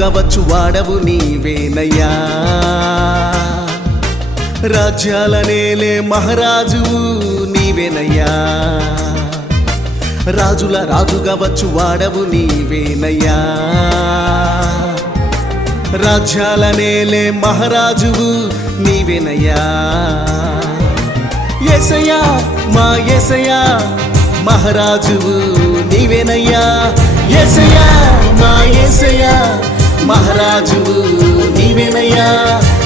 రాజుగా వాడవు నీవేనయ్యా. రాజ్యాల నేలే మహారాజువు నీవేనయ్యా. రాజుల రాజుగా వచ్చు వాడవు నీవేనయ్యా. రాజ్యాల నేలే మహారాజువు నీవేనయ్యా. ఎసయా మా ఎసయా మహారాజువు నీవేనయ్యా. ఎసయా మా ఎసయా మహారాజువు నీవేనయ్యా.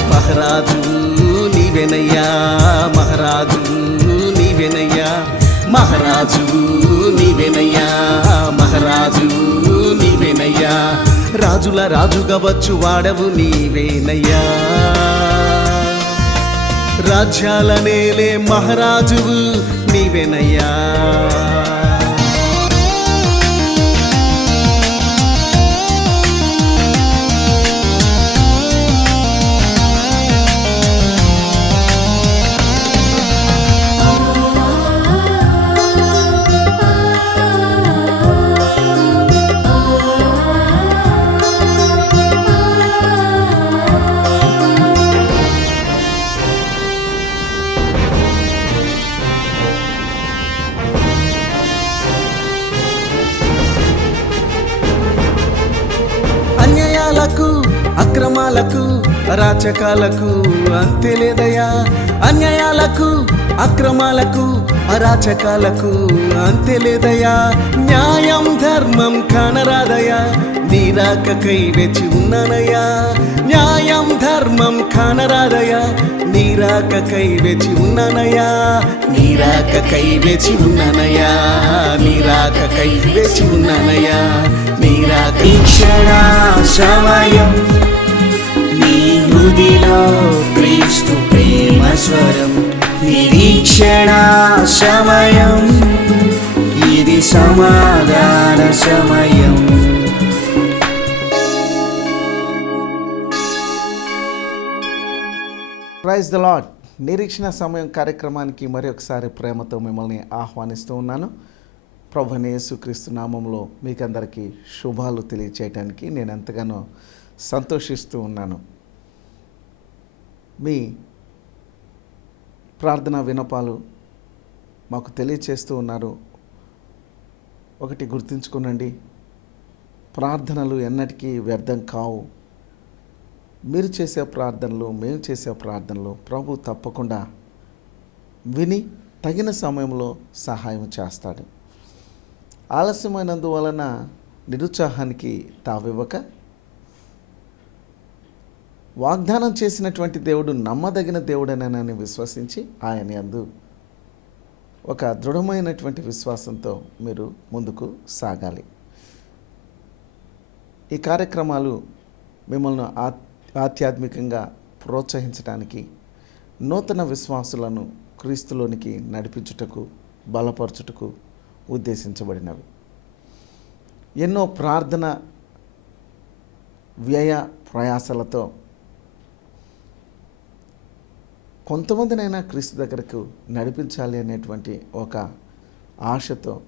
మహారాజువు నీవేనయ్యా. మహారాజువు నీవేనయ్యా. మహారాజువు నీవేనయ్యా. మహారాజువు నీవేనయ్యా. రాజుల రాజుగా వచ్చు వాడవు నీవేనయ్యా. రాజ్యాల నేలే మహారాజువు నీవేనయ్యా. అరాచకాలకు అంతే లేదయ్యా అన్యాయాలకు అక్రమాలకు అరాచకాలకు అంతే లేదయ్యా న్యాయం ధర్మం కానరాదయ్యా. నీరాకకై వెచి ఉన్నానయ్యా. న్యాయం ధర్మం కానరాదయ్యా. నీరాకకై వెచి ఉన్నానయ్యా. నీరాకకై వెచి ఉన్నానయ్యా. నీరాకకై వెచి ఉన్నానయ్యా. నీరాక నిరీక్షణ సమయం నీ హృదిలో క్రీస్తు ప్రేమ స్వరం నిరీక్షణ సమయం. ఇది సమాధాన సమయం. ప్రైజ్ ద లాడ్ నిరీక్షణ సమయం కార్యక్రమానికి మరొకసారి ప్రేమతో మిమ్మల్ని ఆహ్వానిస్తూ ఉన్నాను. ప్రభునేసుక్రీస్తు నామంలో మీకందరికీ శుభాలు తెలియచేయటానికి నేను ఎంతగానో సంతోషిస్తూ ఉన్నాను. మీ ప్రార్థన వినపాలు మాకు తెలియచేస్తూ ఉన్నారు. ఒకటి గుర్తుంచుకునండి. ప్రార్థనలు ఎన్నటికీ వ్యర్థం కావు. మీరు చేసే ప్రార్థనలు మేము చేసే ప్రార్థనలు ప్రభు తప్పకుండా విని తగిన సమయంలో సహాయం చేస్తాడు. ఆలస్యమైనందువలన నిరుత్సాహానికి తావివ్వక వాగ్దానం చేసినటువంటి దేవుడు నమ్మదగిన దేవుడనని విశ్వసించి ఆయన అందు ఒక దృఢమైనటువంటి విశ్వాసంతో మీరు ముందుకు సాగాలి. ఈ కార్యక్రమాలు మిమ్మల్ని ఆధ్యాత్మికంగా ప్రోత్సహించడానికి నూతన విశ్వాసులను క్రీస్తులోనికి నడిపించుటకు బలపరచుటకు ఉద్దేశించబడినవి. ఎన్నో ప్రార్థన వ్యయ ప్రయాసలతో కొంతమందినైనా క్రీస్తు దగ్గరకు నడిపించాలి అనేటువంటి ఒక ఆశతో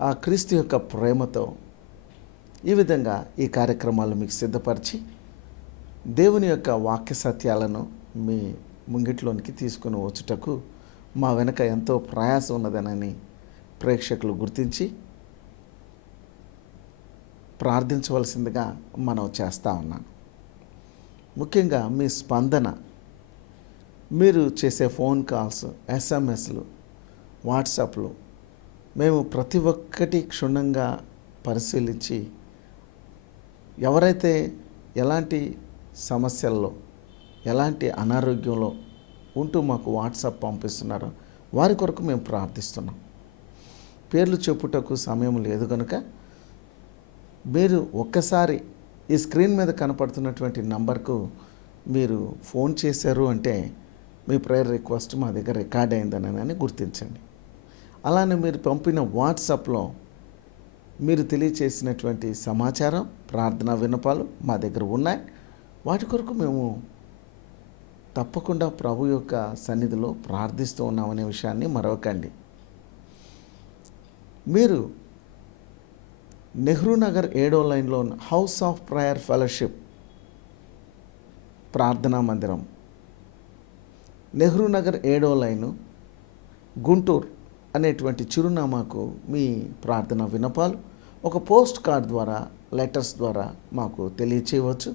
ఆ క్రీస్తు యొక్క ప్రేమతో ఈ విధంగా ఈ కార్యక్రమాలు మీకు సిద్ధపరిచి దేవుని యొక్క వాక్య సత్యాలను మీ ముంగిట్లోనికి తీసుకుని వచ్చుటకు మా వెనక ఎంతో ప్రయాసం ఉన్నదనని ప్రేక్షకులు గుర్తించి ప్రార్థించవలసిందిగా మనం చేస్తూ ఉన్నాను. ముఖ్యంగా మీ స్పందన మీరు చేసే ఫోన్ కాల్స్ ఎస్ఎంఎస్లు వాట్సాప్లు మేము ప్రతి ఒక్కటి క్షుణ్ణంగా పరిశీలించి ఎవరైతే ఎలాంటి సమస్యల్లో ఎలాంటి అనారోగ్యంలో ఉంటూ మాకు వాట్సాప్ పంపిస్తున్నారో వారి కొరకు మేము ప్రార్థిస్తున్నాం. పేర్లు చెప్పుటకు సమయం లేదు కనుక మీరు ఒక్కసారి ఈ స్క్రీన్ మీద కనపడుతున్నటువంటి నంబర్కు మీరు ఫోన్ చేశారు అంటే మీ ప్రేయర్ రిక్వెస్ట్ మా దగ్గర రికార్డ్ అయిందని గుర్తించండి. అలానే మీరు పంపిన వాట్సాప్లో మీరు తెలియచేసినటువంటి సమాచారం ప్రార్థనా విన్నపాలు మా దగ్గర ఉన్నాయి. వాటి కొరకు మేము తప్పకుండా ప్రభు యొక్క సన్నిధిలో ప్రార్థిస్తూ ఉన్నామనే విషయాన్ని మరవకండి. మీరు నెహ్రూ నగర్ ఏడో లైన్లో ఉన్న హౌస్ ఆఫ్ ప్రేయర్ ఫెలోషిప్ ప్రార్థనా మందిరం నెహ్రూ నగర్ ఏడో లైను గుంటూరు అనేటువంటి చిరునామాకు మీ ప్రార్థన వినపాలు ఒక పోస్ట్ కార్డ్ ద్వారా లెటర్స్ ద్వారా మాకు తెలియచేయవచ్చు.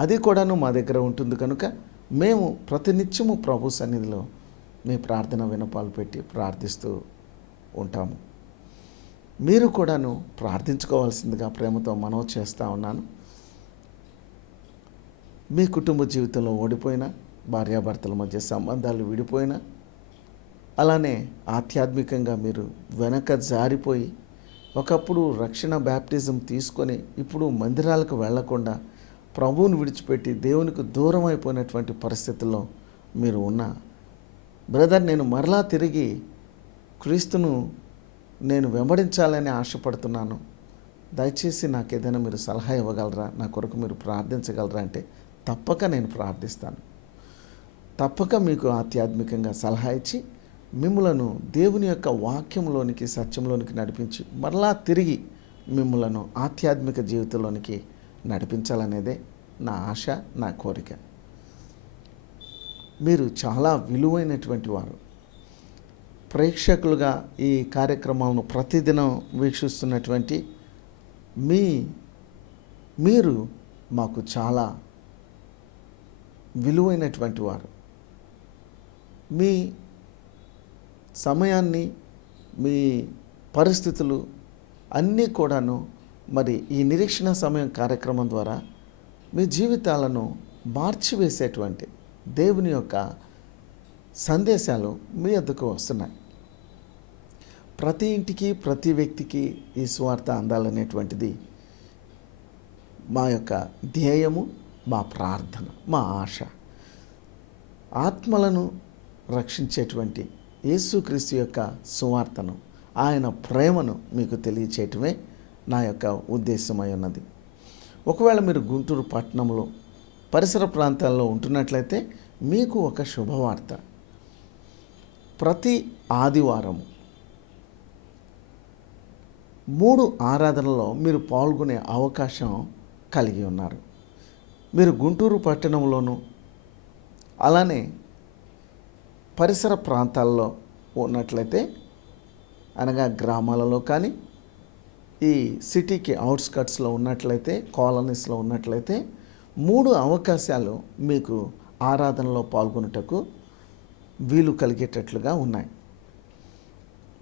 అది కూడాను మా దగ్గర ఉంటుంది కనుక మేము ప్రతినిత్యము ప్రభు సన్నిధిలో మీ ప్రార్థన వినపాలు పెట్టి ప్రార్థిస్తూ ఉంటాము. మీరు కూడాను ప్రార్థించుకోవాల్సిందిగా ప్రేమతో మనవి చేస్తూ ఉన్నాను. మీ కుటుంబ జీవితంలో ఓడిపోయినా భార్యాభర్తల మధ్య సంబంధాలు విడిపోయినా అలానే ఆధ్యాత్మికంగా మీరు వెనక జారిపోయి ఒకప్పుడు రక్షణ బ్యాప్టిజం తీసుకొని ఇప్పుడు మందిరాలకు వెళ్ళకుండా ప్రభువుని విడిచిపెట్టి దేవునికి దూరం అయిపోయినటువంటి పరిస్థితుల్లో మీరు ఉన్న బ్రదర్ నేను మరలా తిరిగి క్రీస్తును నేను వెంబడించాలని ఆశపడుతున్నాను. దయచేసి నాకు ఏదైనా మీరు సలహా ఇవ్వగలరా? నా కొరకు మీరు ప్రార్థించగలరా? అంటే తప్పక నేను ప్రార్థిస్తాను. తప్పక మీకు ఆధ్యాత్మికంగా సలహా ఇచ్చి మిమ్మలను దేవుని యొక్క వాక్యంలోనికి సత్యంలోనికి నడిపించి మరలా తిరిగి మిమ్మలను ఆధ్యాత్మిక జీవితంలోనికి నడిపించాలనేదే నా ఆశ నా కోరిక. మీరు చాలా విలువైనటువంటి వారు. ప్రేక్షకులుగా ఈ కార్యక్రమాలను ప్రతిదినం వీక్షిస్తున్నటువంటి మీ మీరు మాకు చాలా విలువైనటువంటి వారు. మీ సమయాన్ని మీ పరిస్థితులు అన్నీ కూడాను మరి ఈ నిరీక్షణ సమయం కార్యక్రమం ద్వారా మీ జీవితాలను మార్చివేసేటువంటి దేవుని యొక్క సందేశాలు మీ వద్దకు వస్తున్నాయి. ప్రతి ఇంటికి ప్రతి వ్యక్తికి ఈ స్వార్థ అందాలనేటువంటిది మా యొక్క ధ్యేయము మా ప్రార్థన మా ఆశ. ఆత్మలను రక్షించేటువంటి యేసుక్రీస్తు యొక్క సువార్తను ఆయన ప్రేమను మీకు తెలియచేయటమే నా యొక్క ఉద్దేశమై ఉన్నది. ఒకవేళ మీరు గుంటూరు పట్టణంలో పరిసర ప్రాంతాల్లో ఉంటున్నట్లయితే మీకు ఒక శుభవార్త. ప్రతి ఆదివారం మూడు ఆరాధనలో మీరు పాల్గొనే అవకాశం కలిగి ఉన్నారు. మీరు గుంటూరు పట్టణంలోనూ అలానే పరిసర ప్రాంతాల్లో ఉన్నట్లయితే అనగా గ్రామాలలో కానీ ఈ సిటీకి అవుట్స్కట్స్లో ఉన్నట్లయితే కాలనీస్లో ఉన్నట్లయితే మూడు అవకాశాలు మీకు ఆరాధనలో పాల్గొనుటకు వీలు కలిగేటట్లుగా ఉన్నాయి.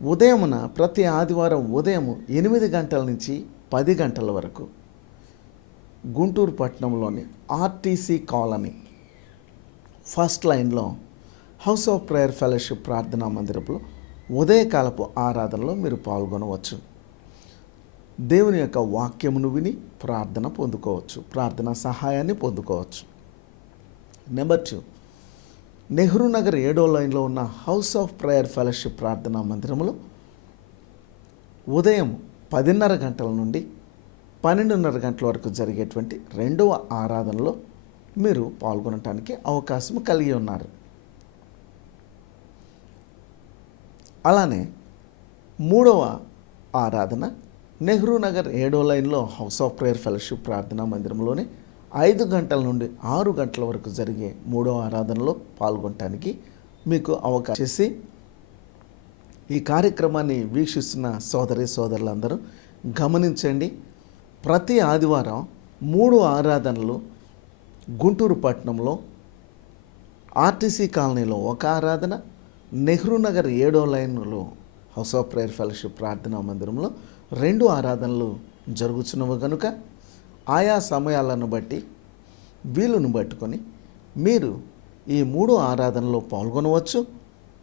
ఉదయమున ప్రతి ఆదివారం ఉదయం ఎనిమిది గంటల నుంచి పది గంటల వరకు గుంటూరు పట్టణంలోని ఆర్టీసీ కాలనీ ఫస్ట్ లైన్లో హౌస్ ఆఫ్ ప్రేయర్ ఫెలోషిప్ ప్రార్థనా మందిరంలో ఉదయకాలపు ఆరాధనలో మీరు పాల్గొనవచ్చు. దేవుని యొక్క వాక్యమును విని ప్రార్థన పొందుకోవచ్చు. ప్రార్థన సహాయాన్ని పొందుకోవచ్చు. Number two. నెహ్రూ నగర్ ఏడో లైన్లో ఉన్న హౌస్ ఆఫ్ ప్రేయర్ ఫెలోషిప్ ప్రార్థనా మందిరంలో ఉదయం పదిన్నర గంటల నుండి పన్నెండున్నర గంటల వరకు జరిగేటువంటి రెండవ ఆరాధనలో మీరు పాల్గొనటానికి అవకాశం కలిగి ఉన్నారు. అలానే మూడవ ఆరాధన నెహ్రూ నగర్ ఏడో లైన్లో హౌస్ ఆఫ్ ప్రేయర్ ఫెలోషిప్ ప్రార్థనా మందిరంలోనే ఐదు గంటల నుండి ఆరు గంటల వరకు జరిగే మూడవ ఆరాధనలో పాల్గొనటానికి మీకు అవకాశం చేసి ఈ కార్యక్రమాన్ని వీక్షిస్తున్న సోదరి సోదరులందరూ గమనించండి. ప్రతి ఆదివారం మూడు ఆరాధనలు గుంటూరు పట్టణంలో ఆర్టీసీ కాలనీలో ఒక ఆరాధన నెహ్రూ నగర్ ఏడో లైన్లో హౌస్ ఆఫ్ ప్రేయర్ ఫెలోషిప్ ప్రార్థనా మందిరంలో రెండు ఆరాధనలు జరుగుతున్నవి కనుక ఆయా సమయాలను బట్టి వీలును పట్టుకొని మీరు ఈ మూడు ఆరాధనలో పాల్గొనవచ్చు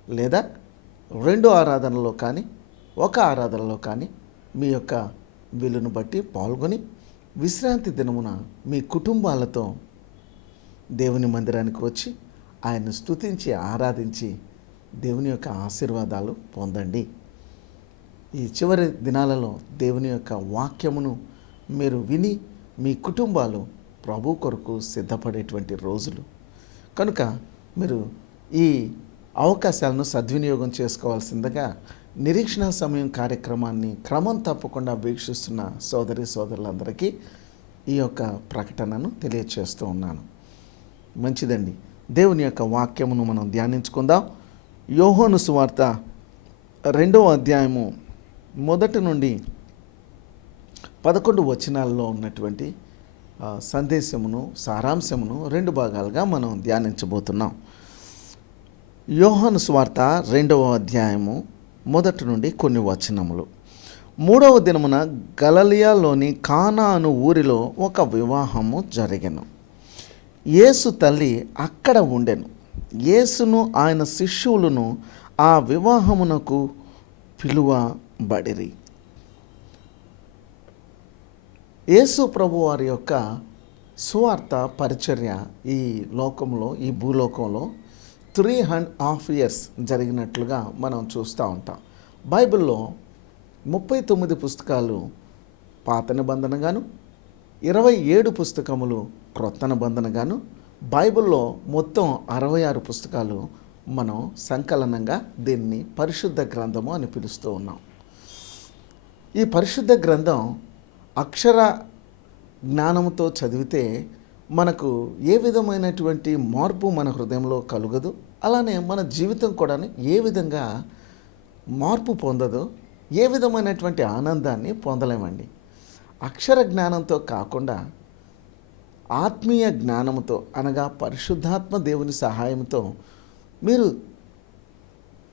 లేదా రెండు ఆరాధనలో కానీ ఒక ఆరాధనలో కానీ మీ యొక్క వీలును బట్టి పాల్గొని విశ్రాంతి దినమున మీ కుటుంబాలతో దేవుని మందిరానికి వచ్చి ఆయన స్తుతించి ఆరాధించి దేవుని యొక్క ఆశీర్వాదాలు పొందండి. ఈ చివరి దినాలలో దేవుని యొక్క వాక్యమును మీరు విని మీ కుటుంబాలు ప్రభు కొరకు సిద్ధపడేటువంటి రోజులు. కనుక మీరు ఈ అవకాశాలను సద్వినియోగం చేసుకోవాల్సిందిగా నిరీక్షణ సమయం కార్యక్రమాన్ని క్రమం తప్పకుండా వీక్షిస్తున్న సోదరి సోదరులందరికీ ఈ యొక్క ప్రకటనను తెలియచేస్తూ ఉన్నాను. మంచిదండి. దేవుని యొక్క వాక్యమును మనం ధ్యానించుకుందాం. యోహోను సువార్త రెండవ అధ్యాయము మొదటి నుండి పదకొండు వచనాల్లో ఉన్నటువంటి సందేశమును సారాంశమును రెండు భాగాలుగా మనం ధ్యానించబోతున్నాం. యోహను స్వార్త రెండవ అధ్యాయము మొదటి నుండి కొన్ని వచనములు. మూడవ దినమున గలలియాలోని కానా అను ఊరిలో ఒక వివాహము జరిగెను. యేసు తల్లి అక్కడ ఉండెను. యేసును ఆయన శిష్యులను ఆ వివాహమునకు పిలువబడిరి. యేసు ప్రభు వారి యొక్క సువార్త పరిచర్య ఈ లోకంలో ఈ భూలోకంలో త్రీ హండ్ హాఫ్ ఇయర్స్ జరిగినట్లుగా మనం చూస్తూ ఉంటాం. బైబిల్లో ముప్పై తొమ్మిది పుస్తకాలు పాత నిబంధనగాను ఇరవై ఏడు పుస్తకములు క్రొత్త నిబంధనగాను బైబిల్లో మొత్తం అరవై ఆరు పుస్తకాలు మనం సంకలనంగా దీన్ని పరిశుద్ధ గ్రంథము అని పిలుస్తూ ఉన్నాం. ఈ పరిశుద్ధ గ్రంథం అక్షర జ్ఞానంతో చదివితే మనకు ఏ విధమైనటువంటి మార్పు మన హృదయంలో కలుగదు? అలానే మన జీవితం కూడా ఏ విధంగా మార్పు పొందదో? ఏ విధమైనటువంటి ఆనందాన్ని పొందలేమండి? అక్షర జ్ఞానంతో కాకుండా ఆత్మీయ జ్ఞానముతో అనగా పరిశుద్ధాత్మ దేవుని సహాయంతో మీరు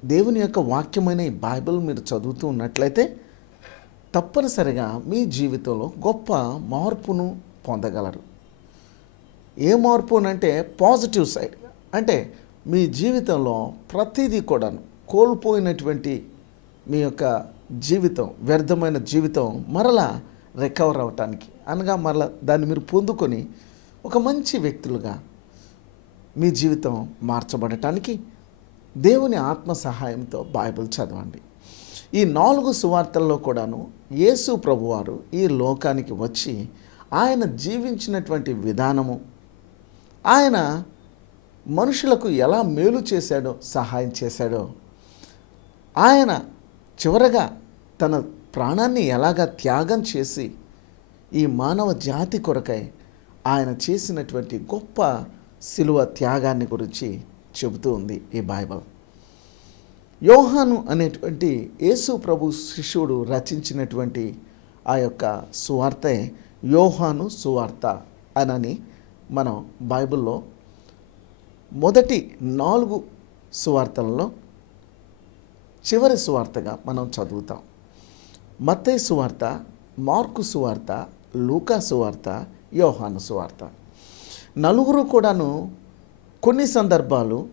దేవుని యొక్క వాక్యమైన ఈ బైబిల్ మీరు చదువుతూ ఉన్నట్లయితే తప్పనిసరిగా మీ జీవితంలో గొప్ప మార్పును పొందగలరు. ఏ మార్పు అంటే పాజిటివ్ సైడ్. అంటే మీ జీవితంలో ప్రతిదీ కూడాను కోల్పోయినటువంటి మీ యొక్క జీవితం వ్యర్థమైన జీవితం మరలా రికవర్ అవటానికి అనగా మరలా దాన్ని మీరు పొందుకొని ఒక మంచి వ్యక్తులుగా మీ జీవితం మార్చబడటానికి దేవుని ఆత్మ సహాయంతో బైబిల్ చదవండి. ఈ నాలుగు సువార్తల్లో కూడాను యేసు ప్రభువారు ఈ లోకానికి వచ్చి ఆయన జీవించినటువంటి విధానము ఆయన మనుషులకు ఎలా మేలు చేశాడో సహాయం చేశాడో ఆయన చివరగా తన ప్రాణాన్ని ఎలాగ త్యాగం చేసి ఈ మానవ జాతి కొరకై ఆయన చేసినటువంటి గొప్ప శిలువ త్యాగాన్ని గురించి చెబుతూ ఉంది ఈ బైబిల్. యోహాను అనేటువంటి యేసు ప్రభు శిష్యుడు రచించినటువంటి ఆ యొక్క సువార్తే యోహాను సువార్త అనని మనం బైబిల్లో మొదటి నాలుగు సువార్తలలో చివరి సువార్తగా మనం చదువుతాం. మత్తయ్య సువార్త మార్కు సువార్త లూకా సువార్త యోహాను సువార్త. నలుగురు కూడాను కొన్ని సందర్భాలు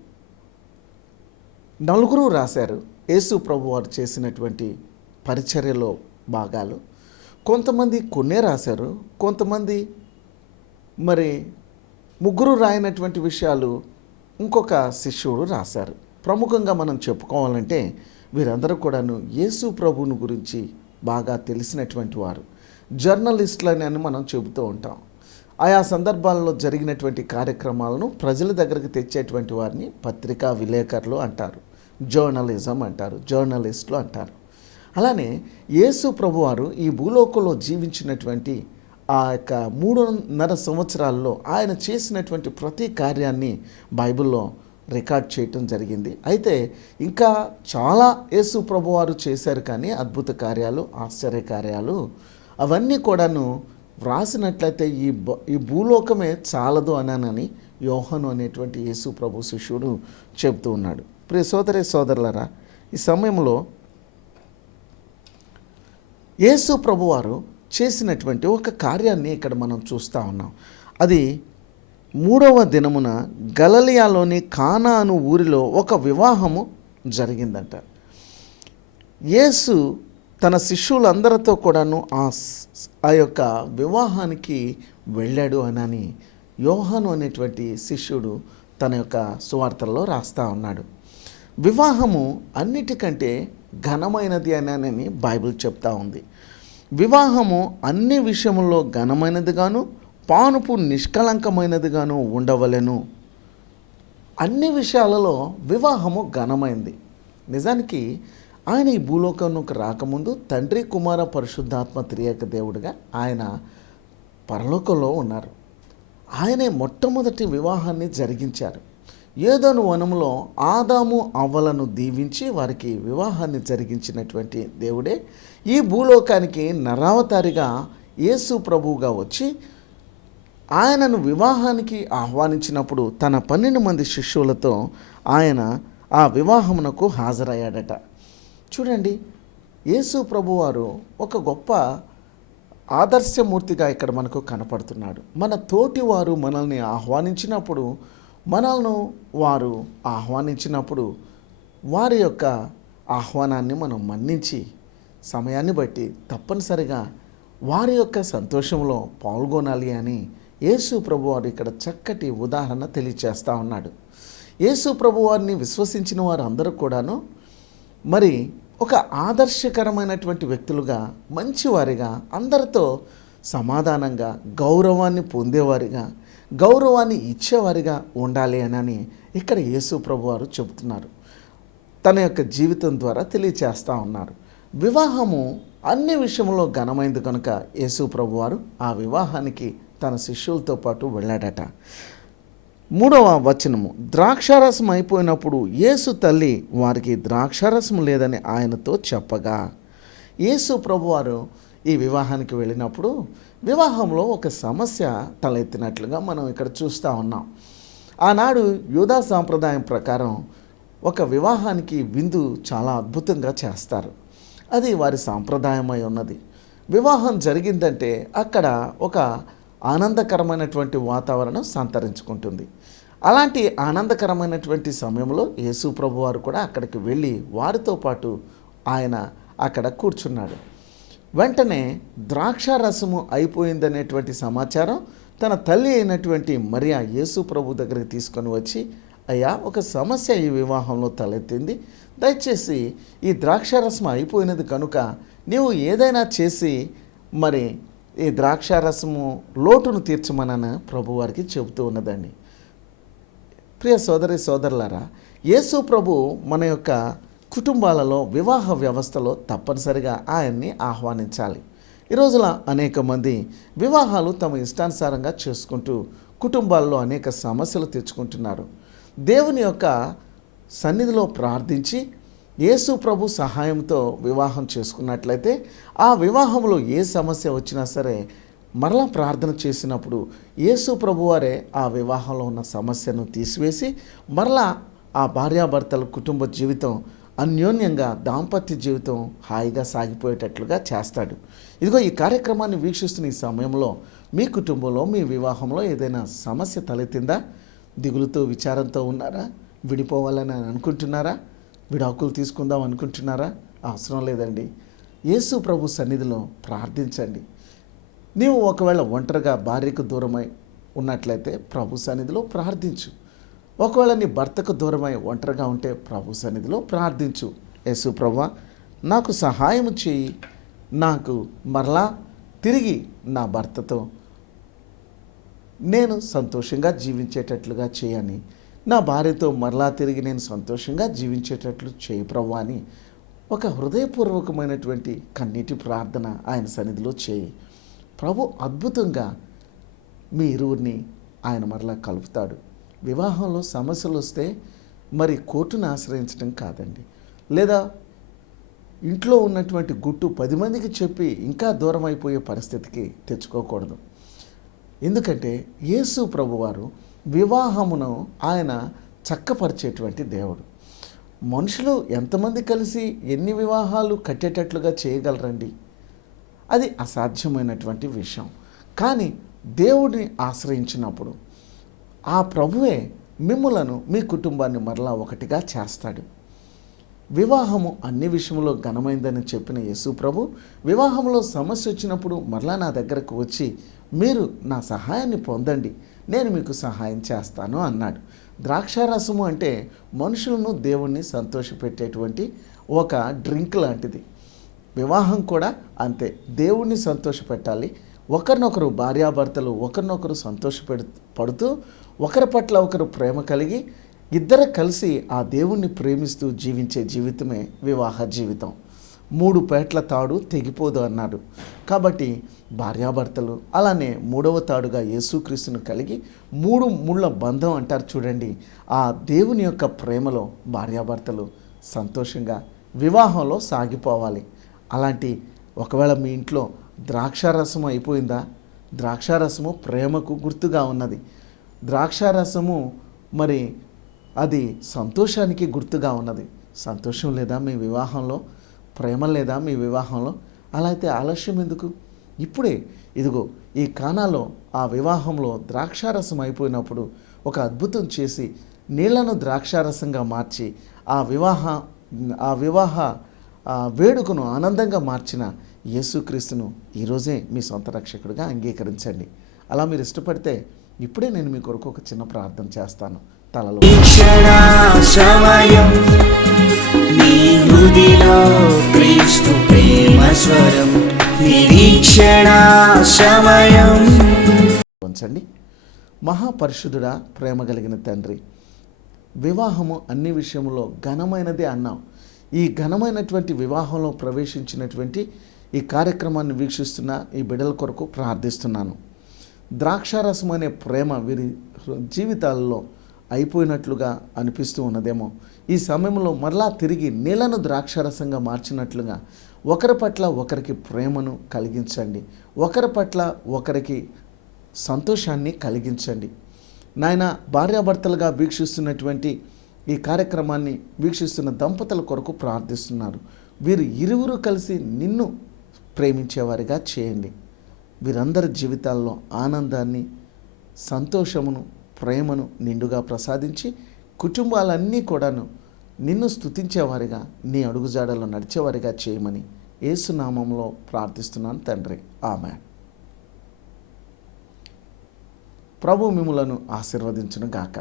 నలుగురు రాశారు. యేసు ప్రభు వారు చేసినటువంటి పరిచర్యలో భాగాలు. కొంతమంది కొన్నే రాశారు. కొంతమంది మరి ముగ్గురు రాయనటువంటి విషయాలు ఇంకొక శిష్యుడు రాశారు. ప్రముఖంగా మనం చెప్పుకోవాలంటే వీరందరూ కూడాను యేసు ప్రభువుని గురించి బాగా తెలిసినటువంటి వారు. జర్నలిస్టులని అని మనం చెబుతూ ఉంటాం. ఆయా సందర్భాల్లో జరిగినటువంటి కార్యక్రమాలను ప్రజల దగ్గరికి తెచ్చేటువంటి వారిని పత్రికా విలేకరులు అంటారు. జర్నలిజం అంటారు జర్నలిస్టులు అంటారు. అలానే యేసు ప్రభువారు ఈ భూలోకంలో జీవించినటువంటి ఆ యొక్క మూడున్నర సంవత్సరాల్లో ఆయన చేసినటువంటి ప్రతి కార్యాన్ని బైబిల్లో రికార్డ్ చేయటం జరిగింది. అయితే ఇంకా చాలా యేసు ప్రభువారు చేశారు కానీ అద్భుత కార్యాలు ఆశ్చర్య కార్యాలు అవన్నీ కూడాను వ్రాసినట్లయితే ఈ ఈ భూలోకమే చాలదు అనానని యోహను అనేటువంటి యేసు ప్రభు శిష్యుడు చెబుతూ ఉన్నాడు. ప్రియ సోదరి సోదరులరా ఈ సమయంలో యేసు ప్రభువారు చేసినటువంటి ఒక కార్యాన్ని ఇక్కడ మనం చూస్తూ ఉన్నాం. అది మూడవ దినమున గలలియాలోని కానా అను ఊరిలో ఒక వివాహము జరిగిందంట. యేసు తన శిష్యులందరితో కూడాను ఆ ఆ యొక్క వివాహానికి వెళ్ళాడు అనని యోహాను అనేటువంటి శిష్యుడు తన యొక్క సువార్తల్లో రాస్తా ఉన్నాడు. వివాహము అన్నిటికంటే ఘనమైనది అని బైబిల్ చెప్తా ఉంది. వివాహము అన్ని విషయంలో ఘనమైనదిగాను పానుపు నిష్కళంకమైనదిగాను ఉండవలెను. అన్ని విషయాలలో వివాహము ఘనమైంది. నిజానికి ఆయన ఈ భూలోకంలోకి రాకముందు తండ్రి కుమార పరిశుద్ధాత్మ త్రియేక దేవుడిగా ఆయన పరలోకంలో ఉన్నారు. ఆయనే మొట్టమొదటి వివాహాన్ని జరిగించారు. ఏదోను వనంలో ఆదాము అవ్వలను దీవించి వారికి వివాహాన్ని జరిగించినటువంటి దేవుడే ఈ భూలోకానికి నరావతారిగా యేసు ప్రభువుగా వచ్చి ఆయనను వివాహానికి ఆహ్వానించినప్పుడు తన పన్నెండు మంది శిష్యులతో ఆయన ఆ వివాహమునకు హాజరయ్యాడట. చూడండి యేసు ప్రభువారు ఒక గొప్ప ఆదర్శమూర్తిగా ఇక్కడ మనకు కనపడుతున్నాడు. మన తోటి వారు మనల్ని ఆహ్వానించినప్పుడు మనల్ని వారు ఆహ్వానించినప్పుడు వారి యొక్క ఆహ్వానాన్ని మనం మన్నించి సమయాన్ని బట్టి తప్పనిసరిగా వారి యొక్క సంతోషంలో పాల్గొనాలి అని యేసు ప్రభువారు ఇక్కడ చక్కటి ఉదాహరణ తెలియచేస్తూ ఉన్నాడు. యేసు ప్రభువారిని విశ్వసించిన వారు అందరూ కూడాను మరి ఒక ఆదర్శకరమైనటువంటి వ్యక్తులుగా మంచివారిగా అందరితో సమాధానంగా గౌరవాన్ని పొందేవారిగా గౌరవాన్ని ఇచ్చేవారిగా ఉండాలి అని ఇక్కడ యేసు ప్రభువారు చెబుతున్నారు. తన యొక్క జీవితం ద్వారా తెలియచేస్తూ ఉన్నారు. వివాహము అన్ని విషయంలో ఘనమైంది కనుక యేసు ప్రభువారు ఆ వివాహానికి తన శిష్యులతో పాటు వెళ్ళాడట. మూడవ వచనము. ద్రాక్షారసం అయిపోయినప్పుడు యేసు తల్లి వారికి ద్రాక్షారసం లేదని ఆయనతో చెప్పగా యేసు ప్రభువారు ఈ వివాహానికి వెళ్ళినప్పుడు వివాహంలో ఒక సమస్య తలెత్తినట్లుగా మనం ఇక్కడ చూస్తూ ఉన్నాం. ఆనాడు యూదా సాంప్రదాయం ప్రకారం ఒక వివాహానికి విందు చాలా అద్భుతంగా చేస్తారు. అది వారి సాంప్రదాయమై ఉన్నది. వివాహం జరిగిందంటే అక్కడ ఒక ఆనందకరమైనటువంటి వాతావరణం సంతరించుకుంటుంది. అలాంటి ఆనందకరమైనటువంటి సమయంలో యేసు ప్రభు వారు కూడా అక్కడికి వెళ్ళి వారితో పాటు ఆయన అక్కడ కూర్చున్నాడు. వెంటనే ద్రాక్ష రసము అయిపోయిందనేటువంటి సమాచారం తన తల్లి అయినటువంటి మరియా యేసు ప్రభు దగ్గరికి తీసుకొని వచ్చి అయ్యా ఒక సమస్య ఈ వివాహంలో తలెత్తింది. దయచేసి ఈ ద్రాక్ష రసం అయిపోయినది కనుక నీవు ఏదైనా చేసి మరి ఈ ద్రాక్ష రసము లోటును తీర్చమనని ప్రభువారికి చెబుతూ ఉన్నదండి. ప్రియ సోదరి సోదరులారా యేసు ప్రభు మన యొక్క కుటుంబాలలో వివాహ వ్యవస్థలో తప్పనిసరిగా ఆయన్ని ఆహ్వానించాలి. ఈ రోజున అనేక మంది వివాహాలు తమ ఇష్టానుసారంగా చేసుకుంటూ కుటుంబాల్లో అనేక సమస్యలు తెచ్చుకుంటున్నారు. దేవుని యొక్క సన్నిధిలో ప్రార్థించి యేసు ప్రభు సహాయంతో వివాహం చేసుకున్నట్లయితే ఆ వివాహంలో ఏ సమస్య వచ్చినా సరే మరలా ప్రార్థన చేసినప్పుడు యేసు ప్రభువారే ఆ వివాహంలో ఉన్న సమస్యను తీసివేసి మరలా ఆ భార్యాభర్తల కుటుంబ జీవితం అన్యోన్యంగా దాంపత్య జీవితం హాయిగా సాగిపోయేటట్లుగా చేస్తాడు. ఇదిగో ఈ కార్యక్రమాన్ని వీక్షిస్తున్న ఈ సమయంలో మీ కుటుంబంలో మీ వివాహంలో ఏదైనా సమస్య తలెత్తిందా? దిగులుతో విచారంతో ఉన్నారా? విడిపోవాలని అనుకుంటున్నారా? విడాకులు తీసుకుందాం అనుకుంటున్నారా? అవసరం లేదండి. యేసు ప్రభు సన్నిధిలో ప్రార్థించండి. నీవు ఒకవేళ ఒంటరిగా భార్యకు దూరమై ఉన్నట్లయితే ప్రభు సన్నిధిలో ప్రార్థించు. ఒకవేళ నీ భర్తకు దూరమై ఒంటరిగా ఉంటే ప్రభు సన్నిధిలో ప్రార్థించు. యేసు ప్రభా నాకు సహాయం చేయి. నాకు మరలా తిరిగి నా భర్తతో నేను సంతోషంగా జీవించేటట్లుగా చేయని నా భార్యతో మరలా తిరిగి నేను సంతోషంగా జీవించేటట్లు చేయి ప్రభు అని ఒక హృదయపూర్వకమైనటువంటి కన్నీటి ప్రార్థన ఆయన సన్నిధిలో చేయి. ప్రభు అద్భుతంగా మీ ఇరువురిని ఆయన మరలా కలుపుతాడు. వివాహంలో సమస్యలు వస్తే మరి కోర్టును ఆశ్రయించడం కాదండి. లేదా ఇంట్లో ఉన్నటువంటి గుట్టు పది మందికి చెప్పి ఇంకా దూరం అయిపోయే పరిస్థితికి తెచ్చుకోకూడదు. ఎందుకంటే యేసు ప్రభువారు వివాహమును ఆయన చక్కపరిచేటువంటి దేవుడు. మనుషులు ఎంతమంది కలిసి ఎన్ని వివాహాలు కట్టేటట్లుగా చేయగలరండి? అది అసాధ్యమైనటువంటి విషయం. కానీ దేవుడిని ఆశ్రయించినప్పుడు ఆ ప్రభువే మిమ్మలను మీ కుటుంబాన్ని మరలా ఒకటిగా చేస్తాడు. వివాహము అన్ని విషయంలో ఘనమైందని చెప్పిన యేసు ప్రభు వివాహంలో సమస్య వచ్చినప్పుడు మరలా నా దగ్గరకు వచ్చి మీరు నా సహాయాన్ని పొందండి నేను మీకు సహాయం చేస్తాను అన్నాడు. ద్రాక్షారసము అంటే మనుషులను దేవుణ్ణి సంతోషపెట్టేటువంటి ఒక డ్రింక్ లాంటిది. వివాహం కూడా అంతే. దేవుణ్ణి సంతోషపెట్టాలి. ఒకరినొకరు భార్యాభర్తలు ఒకరినొకరు సంతోషపెడు పడుతూ ఒకరి పట్ల ఒకరు ప్రేమ కలిగి ఇద్దరు కలిసి ఆ దేవుణ్ణి ప్రేమిస్తూ జీవించే జీవితమే వివాహ జీవితం. మూడు పేట్ల తాడు తెగిపోదు అన్నాడు. కాబట్టి భార్యాభర్తలు అలానే మూడవ తాడుగా యేసుక్రీస్తును కలిగి మూడు ముళ్ళ బంధం అంటారు చూడండి. ఆ దేవుని యొక్క ప్రేమలో భార్యాభర్తలు సంతోషంగా వివాహంలో సాగిపోవాలి. అలాంటి ఒకవేళ మీ ఇంట్లో ద్రాక్షారసం అయిపోయిందా? ద్రాక్షారసము ప్రేమకు గుర్తుగా ఉన్నది. ద్రాక్షారసము మరి అది సంతోషానికి గుర్తుగా ఉన్నది. సంతోషం లేదా మీ వివాహంలో? ప్రేమ లేదా మీ వివాహంలో? అలా అయితే ఆలస్యం ఎందుకు? ఇప్పుడే ఇదిగో ఈ కానాలో ఆ వివాహంలో ద్రాక్షారసం అయిపోయినప్పుడు ఒక అద్భుతం చేసి నీళ్ళను ద్రాక్షారసంగా మార్చి ఆ వివాహ ఆ వివాహ వేడుకను ఆనందంగా మార్చిన యేసుక్రీస్తును ఈరోజే మీ సొంత రక్షకుడిగా అంగీకరించండి. అలా మీరు ఇష్టపడితే ఇప్పుడే నేను మీ కొరకు ఒక చిన్న ప్రార్థన చేస్తాను. తలలో క్రీస్తు ప్రేమ స్వరం. నిరీక్షణ సమయం ఉంచండి. మహాపరిశుద్ధుడా ప్రేమ కలిగిన తండ్రి వివాహము అన్ని విషయంలో ఘనమైనదే అన్నాం ఈ ఘనమైనటువంటి వివాహంలో ప్రవేశించినటువంటి ఈ కార్యక్రమాన్ని వీక్షిస్తున్న ఈ బిడ్డల కొరకు ప్రార్థిస్తున్నాను. ద్రాక్షారసం అనే ప్రేమ వీరి జీవితాల్లో అయిపోయినట్లుగా అనిపిస్తూ ఉన్నదేమో. ఈ సమయంలో మరలా తిరిగి నీళ్ళను ద్రాక్షారసంగా మార్చినట్లుగా ఒకరి పట్ల ఒకరికి ప్రేమను కలిగించండి. ఒకరి పట్ల ఒకరికి సంతోషాన్ని కలిగించండి. నాయన భార్యాభర్తలుగా వీక్షిస్తున్నటువంటి ఈ కార్యక్రమాన్ని వీక్షిస్తున్న దంపతుల కొరకు ప్రార్థిస్తున్నారు. వీరు ఇరువురు కలిసి నిన్ను ప్రేమించేవారిగా చేయండి. వీరందరి జీవితాల్లో ఆనందాన్ని సంతోషమును ప్రేమను నిండుగా ప్రసాదించి కుటుంబాలన్నీ కూడాను నిన్ను స్తుతించేవారిగా నీ అడుగుజాడలో నడిచేవారిగా చేయమని ఏసునామంలో ప్రార్థిస్తున్నాను తండ్రి. ఆమె ప్రభు మిములను ఆశీర్వదించును గాక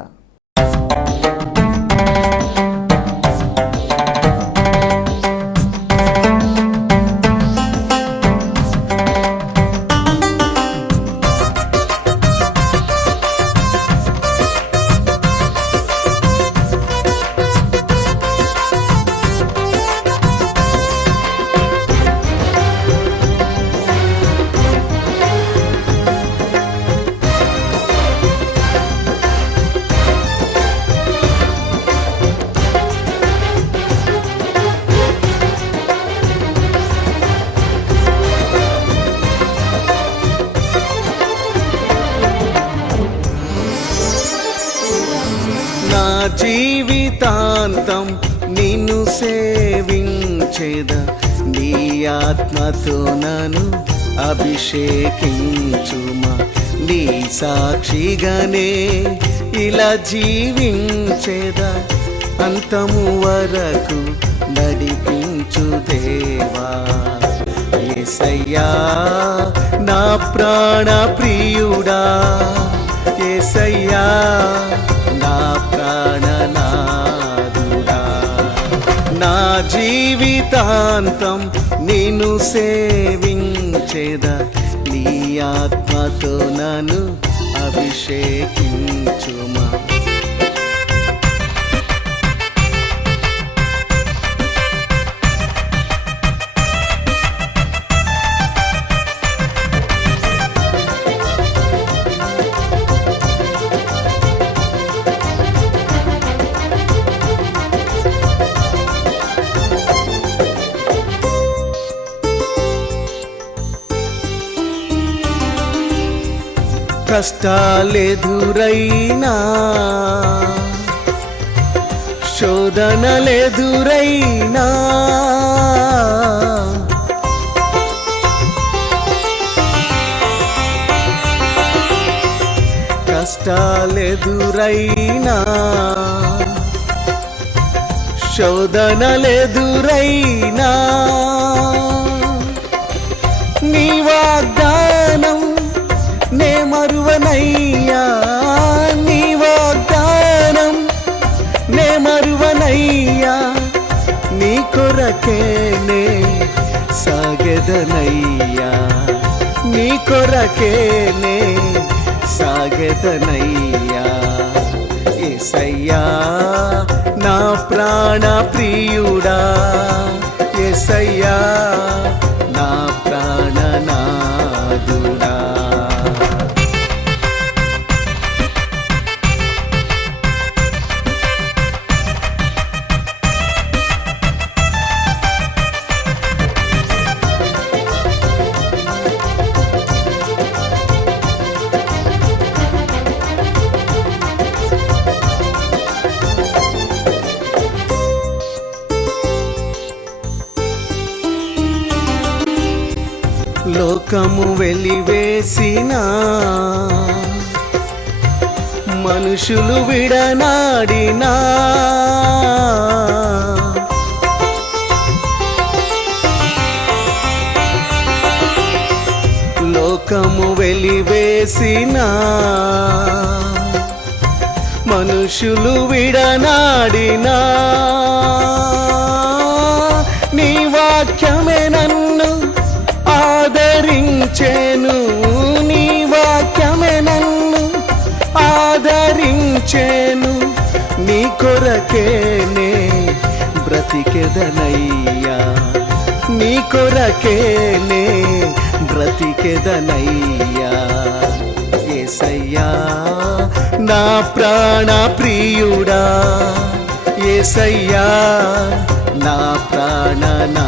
అభిషేకించుమా. నీ సాక్షిగానే ఇలా జీవించేదా. అంతము వరకు నడిపించు దేవా. ఏసయ్యా నా ప్రాణ ప్రియుడా. ఏసయ్యా నా ప్రాణనాదుడా నా జీవితాంతం నిన్ను చేదా నీ ఆత్మతో నన్ను అభిషేకించుమా? కష్టాలెదురైనా శోధనలెదురైనా. కష్టాలెదురైనా శోధనలెదురైనా. నీ వాగ్దా మరువనయ్యా నీ వాగ్దానం నే మరువనయ్యా నీ కొరకేనే సాగెదనయ్యా నీ కొరకేనే సాగెదనయ్యా. ఎసయ్యా నా ప్రాణ ప్రియుడా ఎసయ్యా లోకము వెలివేసిన మనుషులు విడనాడినా. లోకము వెలివేసిన మనుషులు విడనాడినా. నీ వాక్యమే నన్ను ఆదరించేను నీ వాక్యమే నన్ను ఆదరించేను నీ కొరకేనే బ్రతికెదనయ్యా. నీ కొరకేనే బ్రతికెదనయ్యా. ఏసయ్యా నా ప్రాణ ప్రియుడా. ఏసయ్యా నా ప్రాణనాదుడా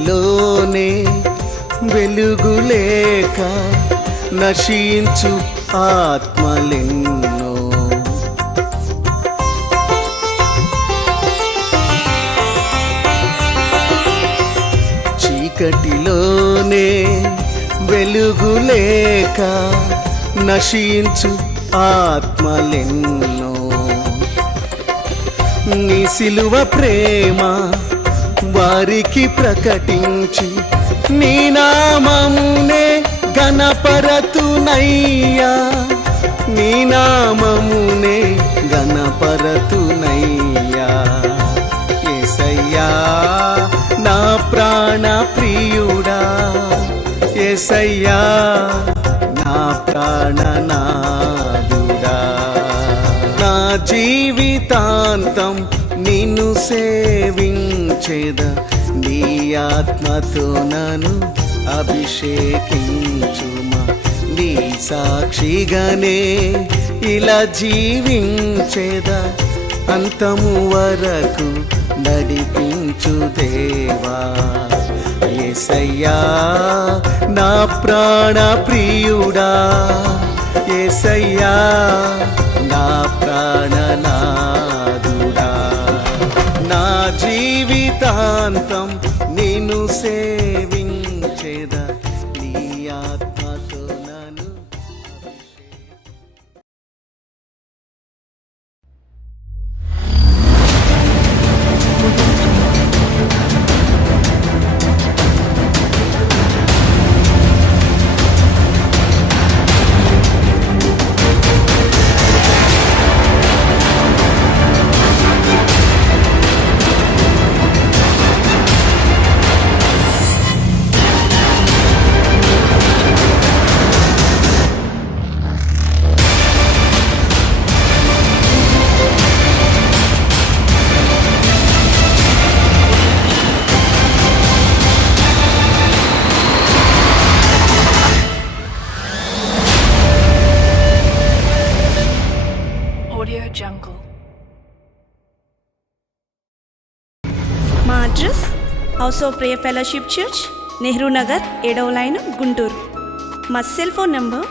నీలోనే వెలుగులేక నశించు ఆత్మలెన్నో. చీకటిలోనే వెలుగులేక నశించు ఆత్మలెన్నో. నీ సిలువ ప్రేమ వారికి ప్రకటించి నీ నామమునే గణపరతునయ్యా నీ నామమునే గణపరతునయ్యా ఎసయ్యా నా ప్రాణ ప్రియుడా. ఎసయ్యా నా ప్రాణనాదుడా నా జీవితాంతం నిన్ను మీద నీ ఆత్మతో నన్ను అభిషేకించుమా. నీ సాక్షిగానే ఇలా జీవించేద. అంతము వరకు నడిపించు దేవా. ఎసయ్యా నా ప్రాణ ప్రియుడా. ఎసయ్యా నా ప్రాణనా నిన్ను house of prayer fellowship church Nehru Nagar ఏడవ లైన్ గుంటూరు మా cell phone number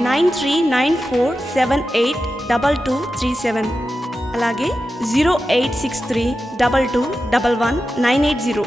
nine three nine four seven eight double two three seven అలాగే zero eight six three double two double one nine eight zero